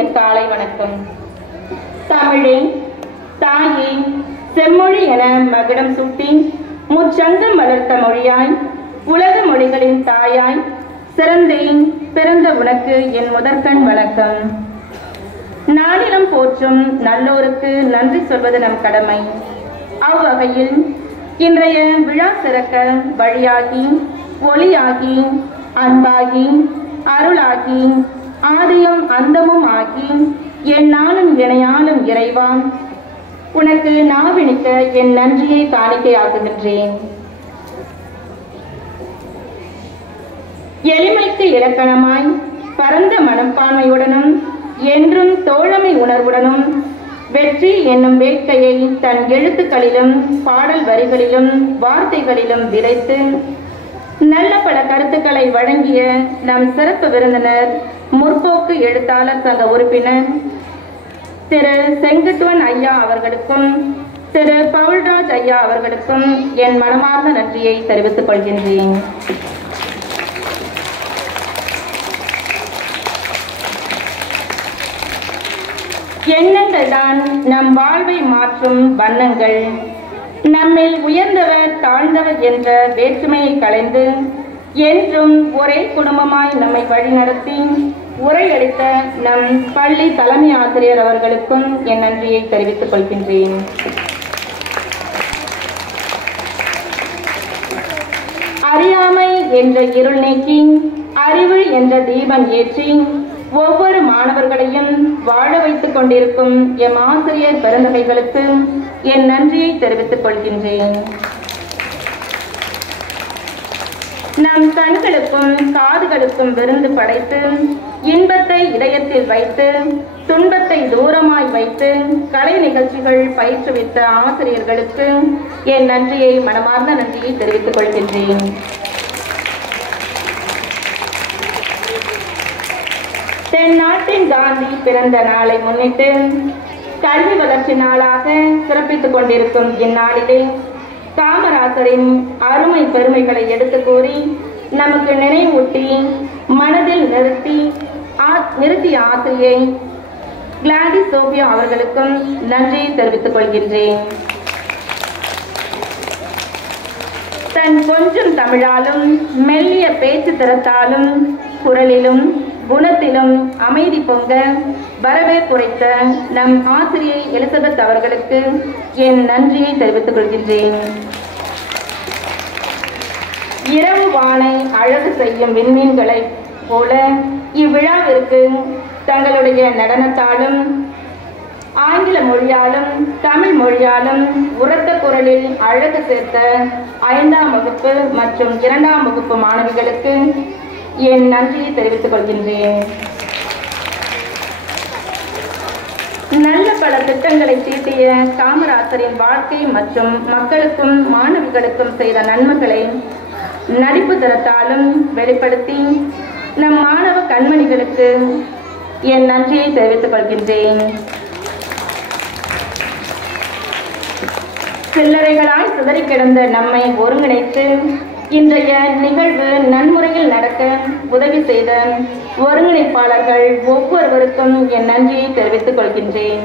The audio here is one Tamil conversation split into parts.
என் காலை வணக்கம். தமிழே தாயே செம்மொழி என மகுடம் சூட்டி முச்சங்கம் வளர்த்த மொழியாய் உலக மொழிகளின் தாயாய் சிறந்தேன் பிறந்த உனக்கு என் முதற்கண் வணக்கம். நாளிலம் போற்றும் நல்லோருக்கு நன்றி சொல்வது நம் கடமை. அவ்வகையில் இன்றைய விழா சிறக்க வழியாகி ஒளியாகி அன்பாகி அருளாகி ஆதியும் அந்தமும் ஆகி என்னாலும் இணையாலும் இறைவா உனக்கு நாவினிக்க என் நன்றியை காணிக்கையாக்குகின்றேன். எளிமைக்கு இலக்கணமாய் பரந்த மனப்பான்மையுடனும் என்றும் தோழமை உணர்வுடனும் வெற்றி என்னும் வேட்கையை தன் எழுத்துக்களிலும் பாடல் வரிகளிலும் வார்த்தைகளிலும் விதைத்து நல்ல பல கருத்துக்களை வழங்கிய நம் சிறப்பு விருந்தினர் முற்போக்கு எழுத்தாளர் சங்க உறுப்பினர் திரு செங்குட்டுவன் ஐயா அவர்களுக்கும் திரு பவுல்ராஜ் ஐயா அவர்களுக்கும் என் மனமார்ந்த நன்றியை தெரிவித்துக் கொள்கின்றேன். எண்ணங்கள் தான் நம் வாழ்வை மாற்றும் வண்ணங்கள். நம்மில் உயர்ந்தவர் தாழ்ந்தவர் என்ற வேற்றுமையை களைந்து என்றும் ஒரே குடும்பமாய் நம்மை வழிநடத்தி உரையளித்த நம் பள்ளி தலைமை ஆசிரியர் அவர்களுக்கும் என் நன்றியை தெரிவித்துக் கொள்கின்றேன். அறியாமை என்ற இருள் நீக்கி அறிவு என்ற தீபம் ஏற்றி ஒவ்வொரு மாணவர்களையும் வாழ வைத்துக் கொண்டிருக்கும் எம் ஆசிரியர் பெருந்தகைகளுக்கு என் நன்றியை தெரிவித்துக் கொள்கின்றேன். நம் கண்களுக்கும் காதுகளுக்கும் விருந்து படைத்து இன்பத்தை இதயத்தில் வைத்து துன்பத்தை தூரமாய் வைத்து கலை நிகழ்ச்சிகள் பயிற்றுவித்த ஆசிரியர்களுக்கு என் நன்றியை மனமார்ந்த நன்றியை தெரிவித்துக் கொள்கின்றேன். தென்னாட்டின் காந்தி பிறந்த நாளை முன்னிட்டு கல்வி வளர்ச்சி நாளாக சிறப்பித்துக் கொண்டிருக்கும் இந்நாளிலே காமராசரின் அருமை பெருமைகளை எடுத்து கூறி நமக்கு நினைவூட்டி மனதில் நிறுத்திய ஆசிரியை கிளாடிஸ் சோபியா அவர்களுக்கும் நன்றியை தெரிவித்துக் கொள்கின்றேன். தன் கொஞ்சம் தமிழாலும் மெல்லிய பேச்சு திறத்தாலும் குரலிலும் குணத்திலும் அமைதி பொங்க வரவேற்புரைத்த நம் ஆசிரியை எலிசபெத் அவர்களுக்கு என் நன்றியை தெரிவித்துக் கொள்கின்றேன். இரவு வானை அழகு செய்யும் விண்மீன்களை போல இவ்விழாவிற்கு தங்களுடைய நடனத்தாலும் ஆங்கில மொழியாலும் தமிழ் மொழியாலும் உரத்த குரலில் அழகு சேர்த்த 5ஆம் வகுப்பு மற்றும் 2ஆம் வகுப்பு மாணவிகளுக்கு என் நன்றியை தெரிவித்துக் கொள்கின்றேன். நல்ல பல திட்டங்களை தீட்டிய காமராசரின் வாழ்க்கை மற்றும் மக்களுக்கும் மாணவிகளுக்கும் செய்த நன்மைகளை நடிப்பு திறத்தாலும் வெளிப்படுத்தி நம் மாணவ கண்மணிகளுக்கு என் நன்றியை தெரிவித்துக் கொள்கின்றேன். சில்லறைகளாய் சிதறி கிடந்த நம்மை ஒருங்கிணைத்து இன்றைய நிகழ்வு நன்முறையில் நடக்க உதவி செய்த ஒருங்கிணைப்பாளர்கள் ஒவ்வொருவருக்கும் என் நன்றியை தெரிவித்துக் கொள்கின்றேன்.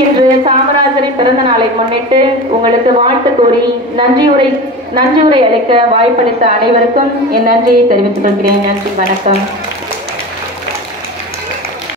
இன்று காமராஜரின் பிறந்த நாளை முன்னிட்டு உங்களுக்கு வாழ்த்து கூறி நன்றியுரை அளிக்க வாய்ப்பளித்த அனைவருக்கும் என் நன்றியை தெரிவித்துக் கொள்கிறேன். நன்றி, வணக்கம்.